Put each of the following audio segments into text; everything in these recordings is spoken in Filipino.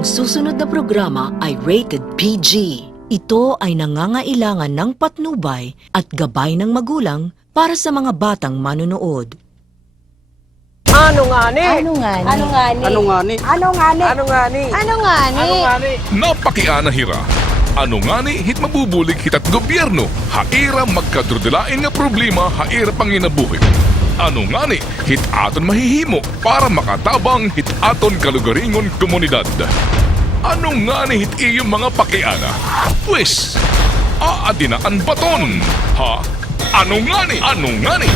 Ang susunod na programa ay rated PG. Ito ay nangangailangan ng patnubay at gabay ng magulang para sa mga batang manonood. Ano nga ni? Ano nga ni? Ano nga ni? Ano nga ni? Ano nga ni? Ano nga ni? Napakiana hira. Ano nga ni hit mabubulig hitat gobyerno, haira magkadrudelain nga problema, haira panginabuhi. Ano nga ni hit aton mahihimo para makatabang hit aton kalugaringon komunidad. Ano nga ni hit iyong mga pakiana? Pwes, aadinaan baton. Ha? Ano nga ni? Ano nga ni?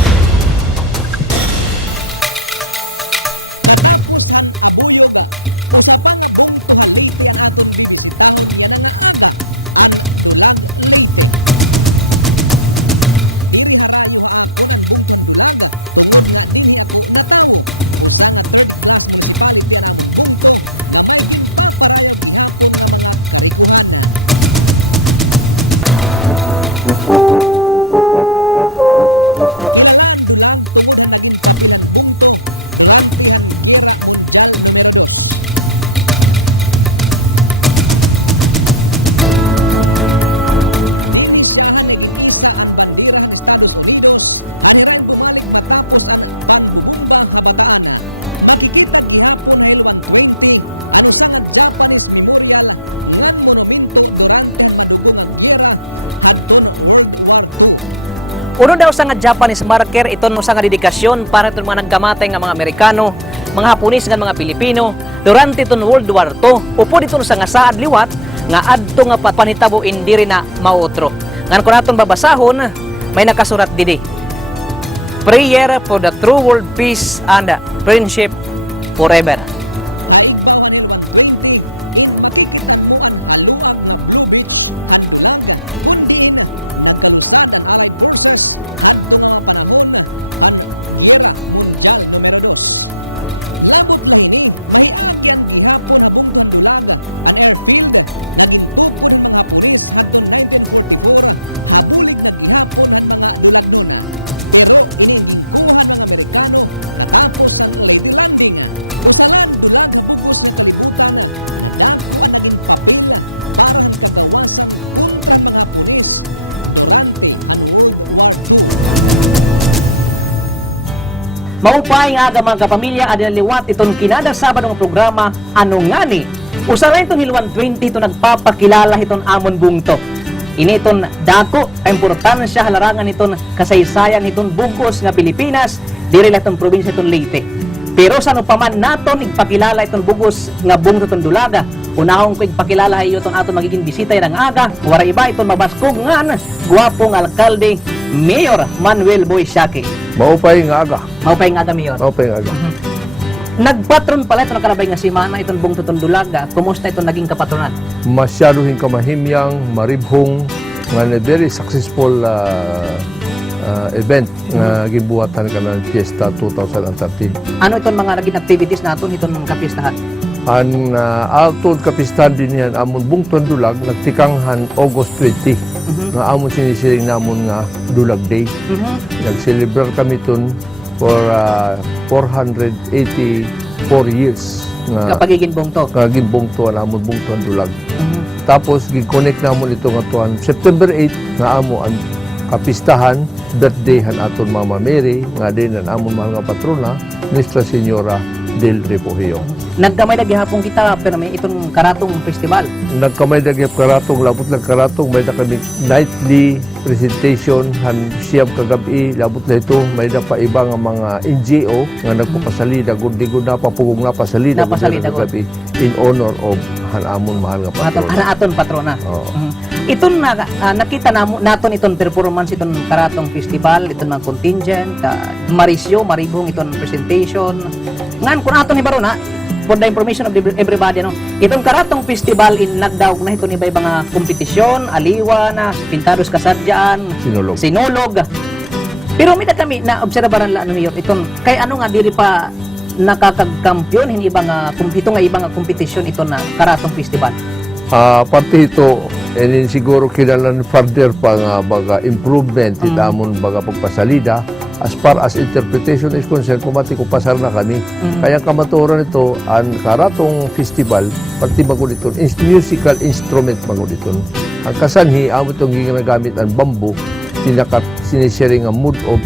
Uno daw sa nga Japanese marker iton mo sa nga dedikasyon para itong mga nagkamatay nga mga Amerikano, mga Haponis nga mga Pilipino durante itong World War II. Upo dito sa nga saad liwat nga adto nga panitabo indiri na mautro. Ngan ko natong babasahon, may nakasurat didi. Prayer for the true world peace and friendship forever. Maupay nga aga mga kapamilya adin liwat iton kinada Sabado nga programa Ano nga ni? Usaray itong Hilwan 20 ito nagpapakilala iton amon bungto. Ini iton dako importansya halarangan iton kasaysayan iton bugos nga Pilipinas diri lang itong probinsya iton Leyte. Pero sa ano pa man naton igpakilala iton bugos nga bungto iton Dulaga. Unahon ko igpakilala hayo iton aton magiging bisita ng aga. Wara iba iton mabaskog nga guwapong alkalde Mayor Manuel Boy Siaki. Maupay nga aga. Maupay nga aga, Mayor. Maupay nga aga. Nagpatron pala ito nakalabay nga simana itong buong tutong Dulaga. Kumusta ito naging kapatronan? Masyado hing kamahimyang, maribhong, nga na very successful event nga gibuhatan ka ng Fiesta 2013. Ano itong mga naging activities natin itong kapistahan? Ang altod kapistahan din yan, amon bungton Dulag, nagtikanghan August 20. Nga amon sinisiring namon nga Dulag Day. Nag-celebrate kami itong for 484 years nga Kapagiging buong to? kaging bungtuan amon bungtuan Dulag. Tapos gi-connect namon ito nga tuan September 8 nga amo ang kapistahan birthday han aton Mama Mary nga din ang amon mahal nga patrona Nuestra Señora del Refugio. Nagkamay na gihapon kita pero may itong karatong festival. Nagkamay na gyud karatong labot lang karatong may na kami nightly presentation han siyam kagabi labot na ito may na pa iba nga mga NGO nga nagpapasalida gud na papugong na pasalida kagabi in honor of han amon mahal nga patrona. Aton patrona. Oo. Itong nakita naton itong performance itong karatong festival, itong mga contingent, marisyo, maribong itong presentation. Ngan kung aton ibaro na for the information of everybody, no? Itong karatong festival in nagdaog na itong iba-iba nga kompetisyon, aliwa na, pintados kasadyaan, sinulog. Pero may kami na obserbaran la ano Mayor, itong kay ano nga diri pa nakakagkampiyon hin iba nga kompetisyon ito na karatong festival. Parte ito siguro kinalan further pa nga baga improvement itamon baga pagpasalida as far as interpretation is concerned, kumati ko pasar na kami. Kaya kamaturan ito, ang karatong festival, pati maguliton, musical instrument maguliton. Ang kasanhi, amo itong ginagamit ang bamboo, sinisharing ang mood of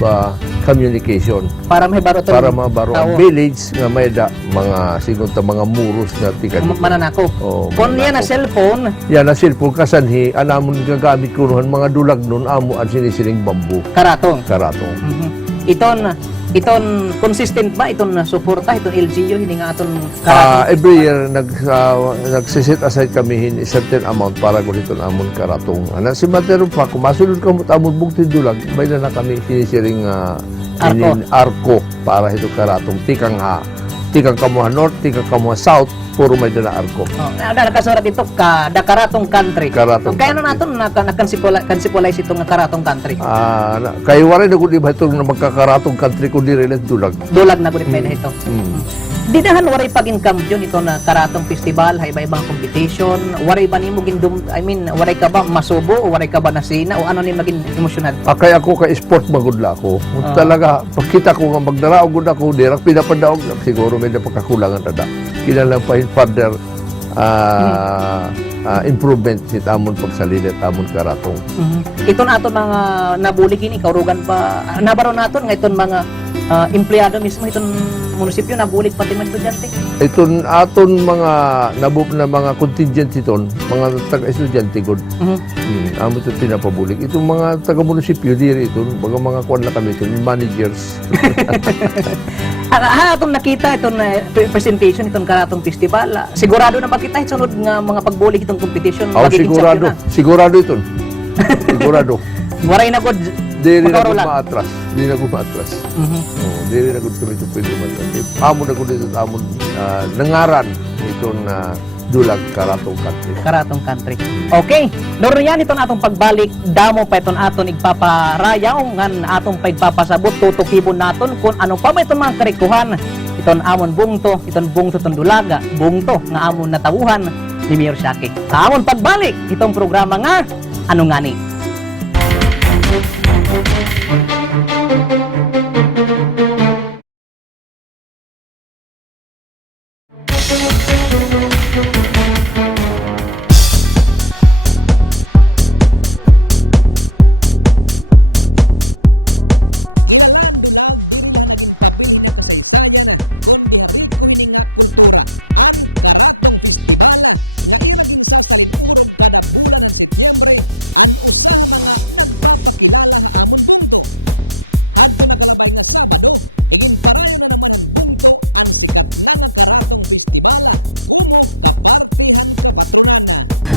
communication. Para may baro to. Para mabaro tao. ang village nga may da, mga sigunta mga muros nga tika. Mananako. Oh, Kung yan na mananako. cellphone, Yan na cellphone kasanhi, anamon gagamit ko nuhan mga dulag nun, amo ang sinisiring bamboo. karatong. Karatong. Iton consistent ba iton suporta iton LGU hininga aton karatong. Every year nagsiset aside kami a certain amount para guliton amon karatong. Ana si Matero pa kumasulod ka mo amon bugti dulag may na kami sinisiring arko para ito karatong tikang kamuha north, tikang kamuha south, puro may dala arko. Nakasurat dito da karatong country. Karatong Kaya na country. naton nakansipolize itong karatong country. Kay waray na gudi ba ito na magkakaratong country kundi rin dulag. Dulag na gunit may na ito. Mm. Dinahan waray pagin kampiyon ito na karatong festival, hay iba-ibang competition. Waray ba nimo waray ka ba masubo o waray ka ba nasina o ano ni maging emosyonal? Kaya ako kay sport magudla ako. Talaga pagkita ko nga magdaraog gud ako dirak pinapadaog siguro may napakakulangan tada. Kinalang pa further improvement sa amon pagsalidat amon karatong. Ito na aton mga nabulig ini kaurugan pa nabaro naton nga iton mga empleyado mismo iton munisipyo nabulig pati mga estudyante. Iton aton mga nabup na mga contingent iton, mga taga-estudyante gud. Amo ito pinapabulig. Itong mga taga-munisipyo diri iton, mga kuan na kami iton, yung managers. Atong nakita itong presentation itong karatong festival. Sigurado na makita sunod nga mga pagbulig itong competition magiging sigurado. champion na. Sigurado iton. Sigurado. Waray na gud. Diri na gud Makarolan. maatras. Diri na gud maatras. Oh, diri na gud kami ito pwede matras. Amo na gud ito amon nangaran itong dulag karatong country. Karatong country. Okay, loro yan itong atong pagbalik damo pa iton aton igpaparayaw ngan atong pagpapasabot tutukibon naton kung ano pa ba itong mga karikuhan iton amon bungto itong dulaga bungto nga amon natawuhan ni Mayor Shaki. Sa amon pagbalik itong programa nga ano nga ni.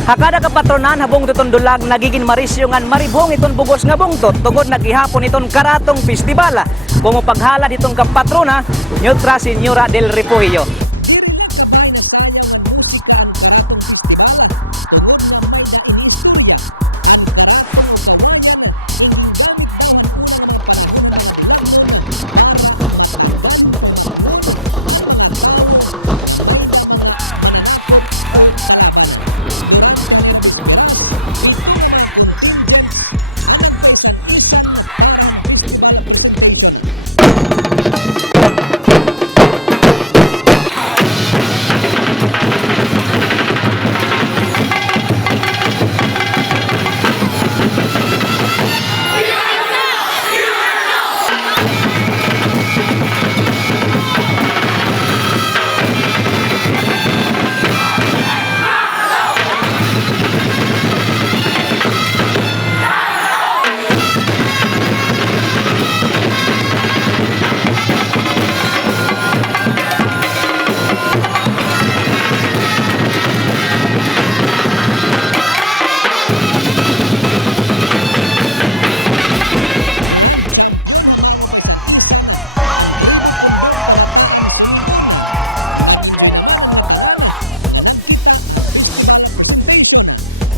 Hakada ka patronan habong tutong dulag nagiging marisyo ngan maribong iton bugos nga bungtot tugod nagihapon iton karatong festival. Kung paghalad itong kapatrona, Nuestra Señora del Refugio.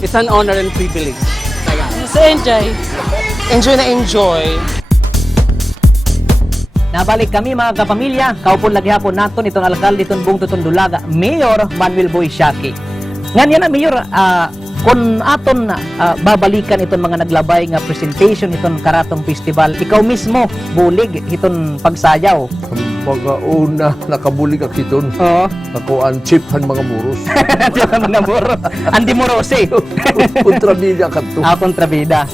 It's an honor and privilege. So enjoy. Enjoy na enjoy. Nabalik kami mga kapamilya, kaupon lagi hapon naton itong alkalde itong bungto itong dulaga, Mayor Manuel Boy Shaki. Ngan yan na Mayor, Kung aton na babalikan iton mga naglabay nga presentation iton karatong festival, ikaw mismo bulig iton pagsayaw. Mga una nakabulig ak iton. Oo. Ako ang chip han mga muros. Di ba mga muro? Andi Morose. Kontrabida kadto. Kontrabida.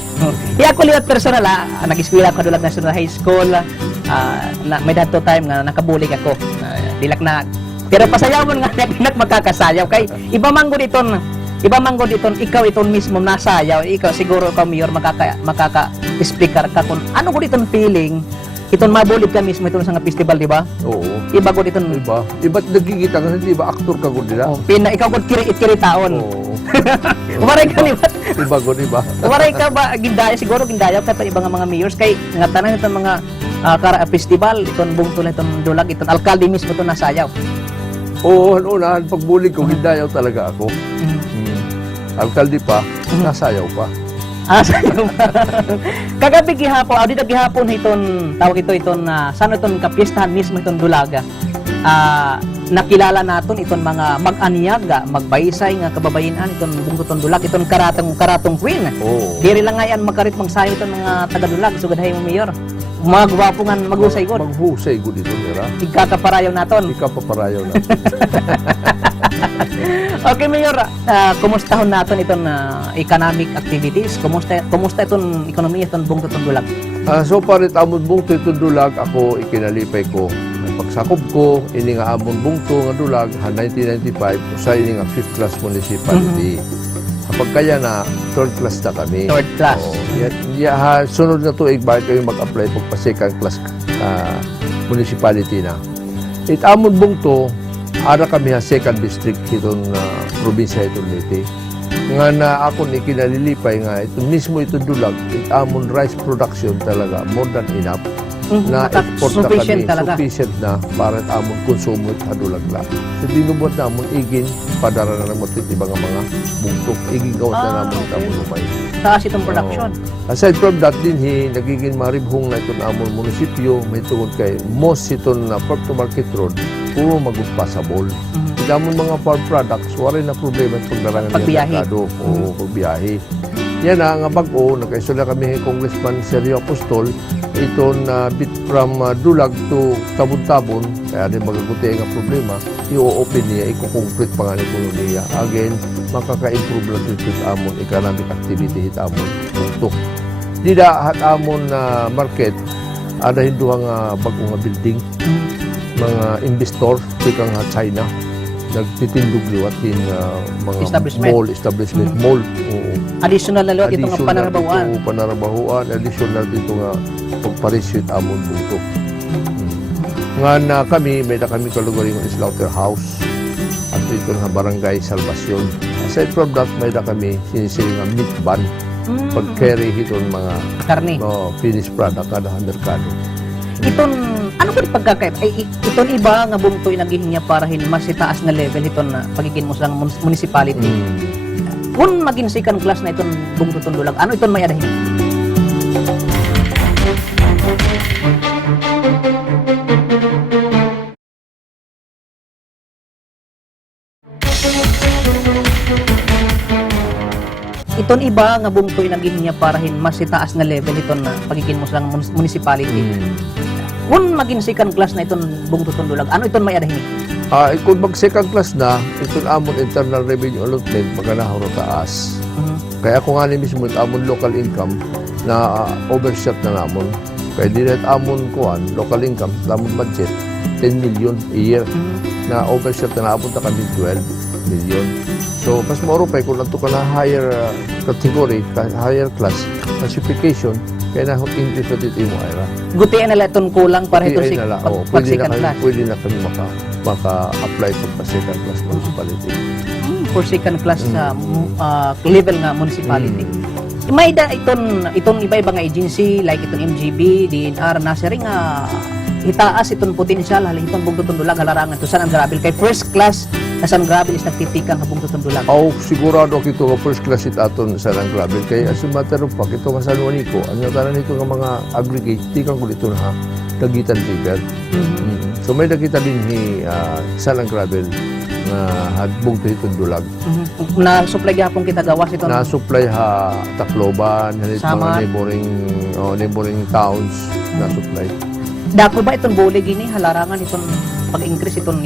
Iya ko liwat personal nag-eskwela ko dulag National High School. May dato time nga nakabulig ako. Dilak na pero pasayawon nga nak magkakasayaw kay iba manggod iton ikaw iton mismo nasayaw, ikaw siguro ikaw mayor makaka-speaker ka kung ano gud iton feeling iton mabulig ka mismo iton sa nga festival, di ba? Oo. Iba gud iton Iba. Iba't nagkikita ka di ba aktor ka gud nila. ikaw gud kiritaon. Oo. Umaray ka ni ba? Iba gud iba. Umaray ka ba gindayo siguro gindayo ka pa iba nga mga mayors kay nga tanan iton mga festival iton bungtol iton dulag iton alkalde mismo iton nasayaw. Oo, unahan pagbulig ko hindayaw talaga ako. Alkalde pa, nasayaw pa. Sayaw ba? Kagabi gihapon, di na gihapon iton tawag iton saan iton kapistahan mismo iton dulaga. Nakilala naton iton mga mag-aniyaga, magbaysay nga kababayenan iton bungtuton dulag iton karatong queen. Oo. Diri lang ngayon makarit magsayo iton mga taga-dulag sugadahay mo mayor. Mga gwapo nga magusay gud. Maghusay gud ito, dira. Igkakaparayaw naton. Ika paparayaw na. Okay, Mayor, kumustahon naton iton economic activities? Kumusta iton ekonomiya iton bungtuton dulag? So parit amon bungto ito dulag ako ikinalipay ko. Pagsakop ko ini nga amon bungto nga dulag ha 1995 usa ini nga 5th class municipality. Kapag kaya na third class na kami. Third class. Sunod na tuig bakit kayo mag-apply pag pa second class municipality na. It amon bungto ara kami ha second district itong probinsya itong Leyte. Nga na ako ni kinalilipay nga ito mismo itong dulag it amon rice production talaga more than enough na export na Sufficient kami talaga. sufficient na para amon konsumo at hadulag lang. So dinubot na amon igin padara na naman ito ibang mga bungtok igin gawat na naman ito amon umay. Taas itong production. Aside from that din nagiging maribhong na itong amon munisipyo may tungod kay most itong farm to market road puro magpasabol. Amon mga farm products wala na problema sa pagdarangan Pagbiyahe. o pagbiyahe. Yan nga bag-o, nagkaisula kami kay Congressman Sergio Apostol, ito na bit from Dulag to Tabon-Tabon, kaya din magaguti nga problema, i-open niya, i-concrete pa nga ni koloniya. Again, makaka-improve lang ito amon economic activity hit amon buntok. Di da hat amon market, ada hinduang bag-o nga building, mga investor, tikang China, nagtitindog liwat din mga establishment mall. Oo. Additional na lot itong panarabawaan. Panarabahuan, additional dito nga pagparisyo amon buntok. Nga na kami, may na kami kalugaring ng slaughterhouse at dito nga barangay Salvacion. Aside from that, may na kami sinisiling nga meat ban pag-carry itong mga Karne. finished product kada merkado. Iton ano ko pagkakait ay iton iba nga bungtoy naghihinya para hin mas itaas nga level iton na pagiging mo sa municipality. Kung maging second class na iton bungtuton dulag, ano iton may adahin? Iton iba nga bungtoy naghihinya para hin mas itaas nga level iton na pagiging mo sa municipality. Kung maging second class na iton bungtuton dulag, ano iton may adahin? Kung mag second class na, itong amon internal revenue allotment maganahaw na taas. Kaya kung nga ni mismo amon local income na overshot na namon. Kaya dinit amon kuan local income, namon budget 10 million a year na overshot na naabot na kami 12 million. So mas moro pa kung nato ka na higher category, higher class classification, kaya na increase na dito yung era. Gutian na iton kulang para ito pag second class. Pwede na kami maka-apply for second class municipality. For second class sa level nga municipality. May da iton iba-iba nga agency like iton MGB, DNR, nasari nga itaas iton potensyal halin iton bungtuton dulag halarangan to San Gravel kay first class na San Gravel is nagtitikan nga bungtuton dulag. Sigurado kito nga first class it aton sa San Gravel kay as a matter of fact ito nga San Juanico ang tanan nito nga mga aggregate tikang ko dito na Dagitan River. So may nakita din ni San Gravel hadbog to itong dulag. Na-supply gyapon kita gawas ito. Na-supply ha Tacloban, halit Samar. mga neighboring towns na-supply. Dako ba itong bulig ini halarangan itong pag-increase itong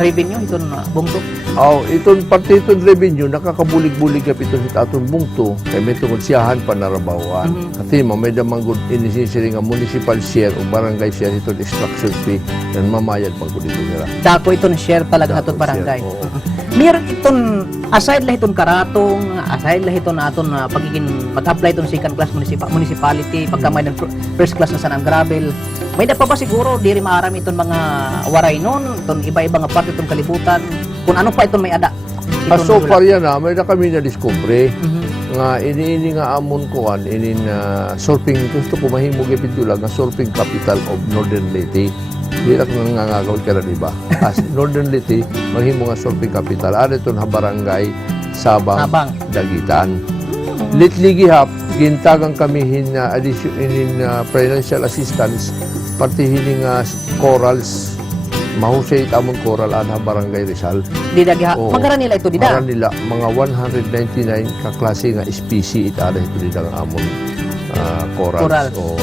revenue itong bungto? Itong parte itong revenue, nakakabulig-bulig kap ito sa atong bungto, kay may tungkol siyahan panarabawan. Kasi may damang good inisisiri nga municipal share o barangay share itong extraction fee yan mamayad pag dito nila. Dako itong share talaga Dako atong barangay. share, oo. Meron itong aside lah itong karatong, aside lah itong aton pagiging mag-apply itong second class municipality pagka may ng first class na sanang gravel. May na pa ba siguro diri maaram itong mga waray nun, itong iba-iba nga parte itong kalibutan, kung ano pa itong may ada. So far yan may na kami na-discovery nga ini nga amon kuan ini na surfing gusto ko mahimog ipitulag nga surfing capital of Northern Leyte. Di na kung ngangagaw ka rin iba. As Northern Leyte, mahimo nga surfing capital. Ano ito na barangay Sabang, Dagitan. Litli gihap, gintagang kami in financial assistance, pati hining corals, mahusay tamon coral ana barangay Rizal. Dida giha. Oo. Magara nila ito dida. Para nila, mga 199 kaklase nga species ita dito dito ang amon corals. Coral. O,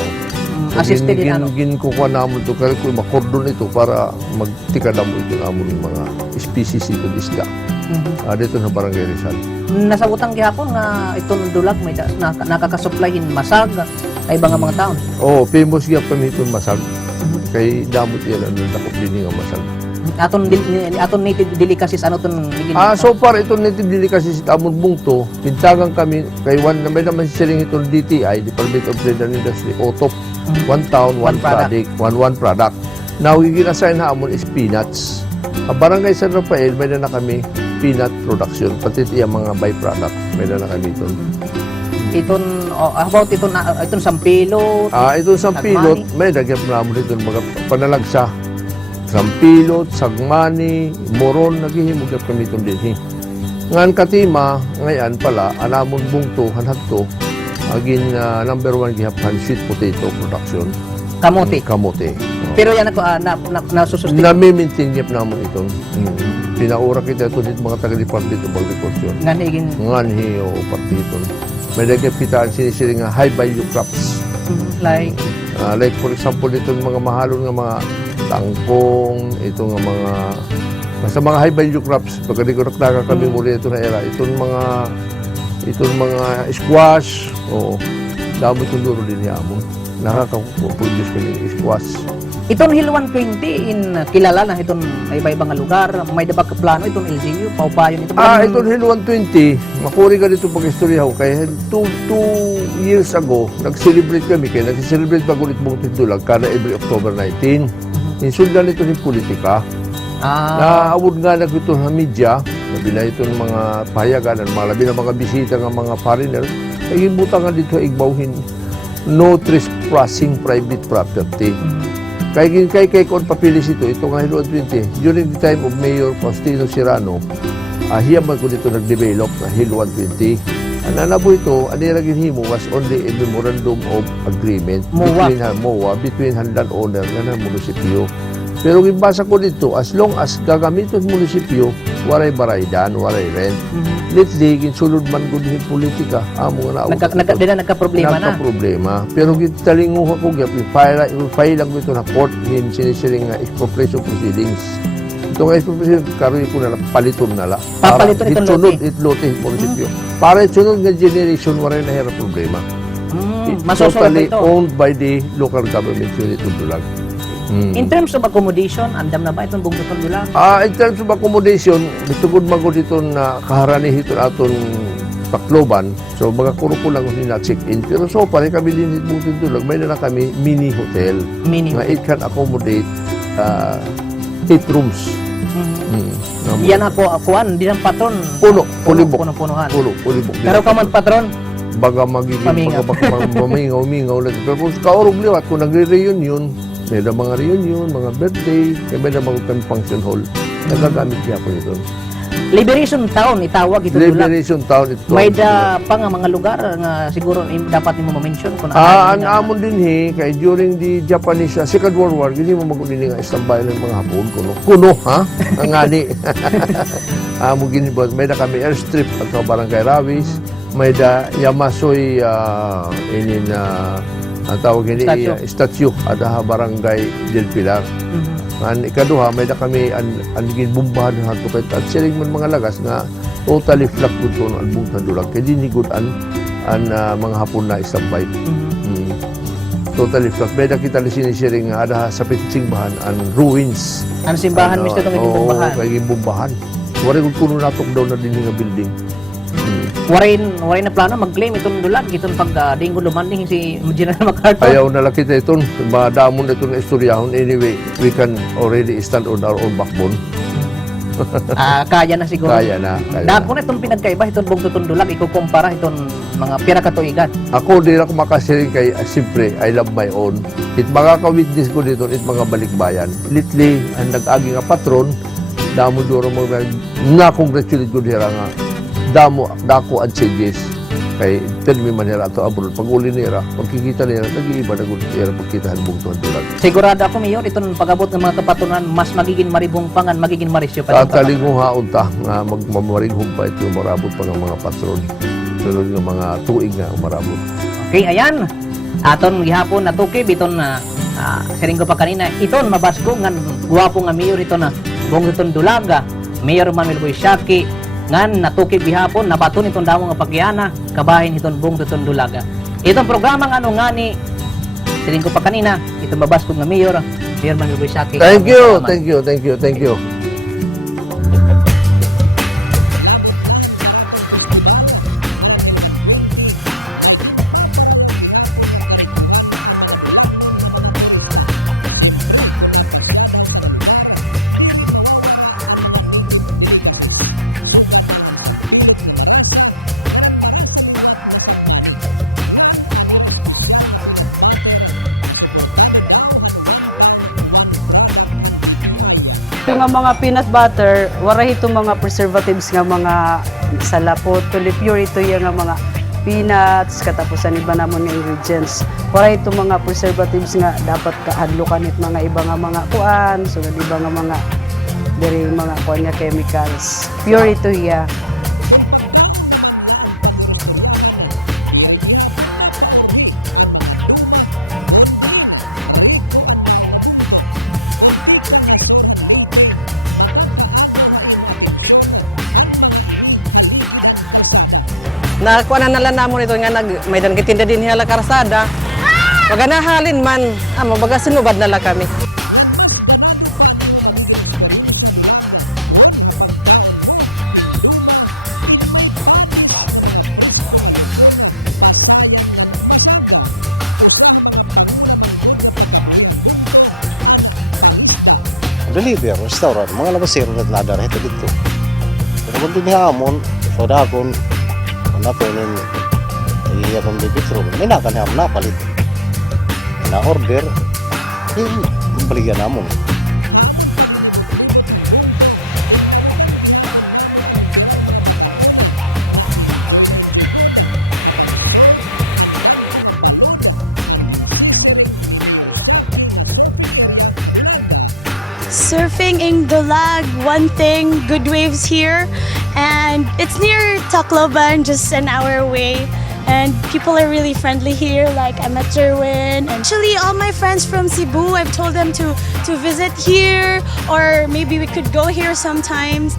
Assisted din ano. Ginkukuha namin ito kaya kung makordon ito para magtikadam ito namin yung mga species ito isda. Dito na barangay Rizal. Nasabutang gihapon nga itong dulag may nakakasuplayin masag ay mga taon. Famous nga kami itong masag. Kay damot yan ang nakop din nga masag. Aton native delicacies ano ton bigin. So far itong native delicacies sa amon bungto, pintagang kami kay may naman siling itong DTI, Department of Trade and Industry, OTOP. One town, one product. One product. Now, ginasign na amon is peanuts. Barangay San Rafael, may na kami peanut production. Pati yung mga byproduct, may na kami ito. About itong sampilot. Itong sampilot, may nagyap na amon ito mga panalagsa. Sampilot, sagmani, moron, naghihimugyap kami itong din. Ngan katima, ngayon pala, anamon bungto, hanhagto, agin number 1 gihapan sweet potato production. Kamote. Kamote. Pero yan ako nasusustain. Nami-maintain gyap namon itong pinaura kita ito dito mga taga-department of agriculture. Nganigin. Nganhi o partiton. May nagyap kita ang sinisiring nga high value crops. Like Like for example dito mga mahalon nga mga tangkong, ito nga mga basta mga high value crops pagkadikurak na kami muli ito na era. Itong mga squash, damo itong duro din niya mo. Nakaka-produce kami ng squash. itong Hill 120 kilala na itong iba-iba nga lugar. May diba plano itong LGU, paupayon ito. Itong Hill 120, makuri ka dito pag-istorya ko. Kaya 2 years ago, nag-celebrate kami. Kaya nag-celebrate pag ulit mong titulag kada every October 19. Insuldan ito ng politika. Na-award nga nagito ng media, labi na ito ng mga pahayagan, labi na mga bisita ng mga foreigner, ay ibuta nga dito igbawin no trespassing private property. Kaya kung papilis ito nga Hill 120, during the time of Mayor Faustino Serrano, hiyaman ko dito nag-develop na Hill 120. Ang nanabo ito, ang nilagin was only a memorandum of agreement between handland owner ng munisipyo. Pero gibasa ko dito, as long as gagamiton munisipyo, waray baraydan, waray rent. Lately, ginsulod man ko din politika, amo nga Nagka-problema na. Nagka-problema. Pero gitalinguha ko, file lang ko ito na court, sinisiring nga expropriation proceedings. Ito nga expropriation, karoon ko na paliton na la. Papaliton itong lote. Itlote munisipyo. Para itsunod nga generation, waray na hera problema. Masusunod Totally ito. owned by the local government unit of Dulag. In terms of accommodation, andam na ba itong bungtutong dulang? In terms of accommodation, bitugod magod ito na kaharani ito aton Tacloban. So, mga kuro lang kung na-check-in. Pero so far, kami din itong Dulag, may na kami mini hotel. Nga it can accommodate 8 rooms. Yan akuan, di ng patron. Pulibok. Punuhan. Pulibok. Pero ka man patron, baga magiging mamingaw lang. Pero kung kaorog liwat, kung nagre-reunion, may na mga reunion, mga birthday, may na mga function hall, nagagamit niya po ito. Liberation Town itawag ito dulag. Liberation Town ito. May pa nga mga lugar nga siguro dapat mo ma-mention kung Ang amon din kay during the Japanese Second World War, hindi mo magulini nga istambay ng mga Hapon kuno ha? Ang ngani. Amo gini ba may da kami airstrip at sa Barangay Rawis, may da Yamasoy ini na ang tawag ini statue at Barangay Del Pilar. An ikaduha may da kami an ginbombahan hato kay at siling man mga lagas nga totally flat gud ko ang albong tandulag kay dinhi gud an mga Hapon na istambay. Totally flat. May da kita sining nga ada sa simbahan an ruins. Ang simbahan mismo itong ibombahan. Oo, kay gibombahan. Wala gud kuno natok daw na dinhi nga building. Waray na plano mag-claim itong dulag itong pag dinggo lumanding si General MacArthur. Ayaw na lang kita iton, madamon ito na istoryahon. Anyway, we can already stand on our own backbone. Kaya na siguro. Kaya na. Dako na itong pinagkaiba itong buong tutong dulag ikukumpara itong mga pira katuigan. Ako din ako makasiring kay siyempre, I love my own. It makaka-witness ko dito, it mga balikbayan. Lately, ang nag-agi nga patron, damo duro mo na-congratulate ko dira nga dako at changes kay tell me manira ato abroad pag uli nira pagkikita nila nag-iiba na gud nila pagkitahan buong tuwan dulag. Sigurado ako mayor itong pag-abot ng mga kapatunan mas magiging maribong pangan magiging marisyo pa Tatalingong haon ta nga magmamaringhong pa ito marabot pa ng mga patron sunod ng mga tuig nga marabot. Okay, ayan. Aton gihapon natukib iton na siring ko pa kanina iton mabasko nga guwapo nga mayor ito na buong itong dulaga Mayor Manuel Boysiaki ngan natukib gihapon nabaton itong damo nga pagyana kabahin itong buong itong dulaga. Itong programa nga ano nga ni siring ko pa kanina itong mabasko nga Mayor Manuel Boysiaki. Thank you. Yung nga mga peanut butter, wala ito mga preservatives nga mga salapot, kundi pure ito yung nga mga peanuts, katapusan iba namon nga ingredients. Wala ito mga preservatives nga dapat kahadlukan it mga iba nga mga kuan, so iba nga mga diri mga kuan nga chemicals. Pure ito iya. Nakuha na nalan namon ito nga may dan kitinda din hala karsada. Maganahalin man, mabaga sinubad na lang kami. Deliver, restaurant, mga labasero na ladar ito dito. Pero kung din hamon, soda akong nakunin iya kong bibitro may nakanham napalit na order baligyan namon. Surfing in Dulag, one thing, good waves here, and it's near Tacloban, just an hour away. And people are really friendly here, like I met Jerwin. And actually, all my friends from Cebu, I've told them to visit here, or maybe we could go here sometimes.